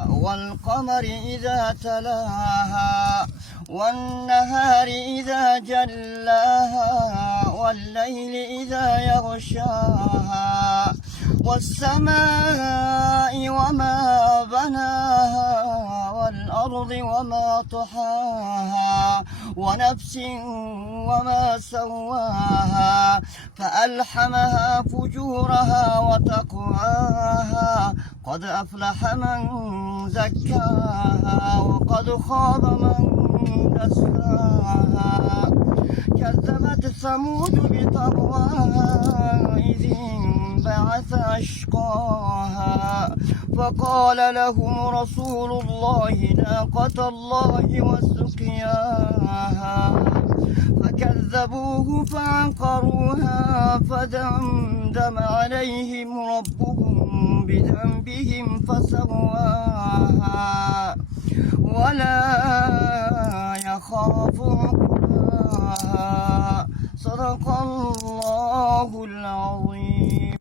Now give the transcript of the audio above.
والقمر إذا تلاها والنهار إذا جلاها والليل إذا يغشاها والسماء وما بناها والأرض وما طحاها ونفس وما سواها فألحمها فجورها وتقواها قد أفلح من زكاها وقد خاب من دساها كذبت ثمود بطغواها إذ انبعث أشقاها فقال لهم رسول الله ناقة الله وسقياها فكذبوه فعقروها فدمدم عليهم ربهم بذنبهم فسواها ولا يخاف عقباها صدق الله العظيم.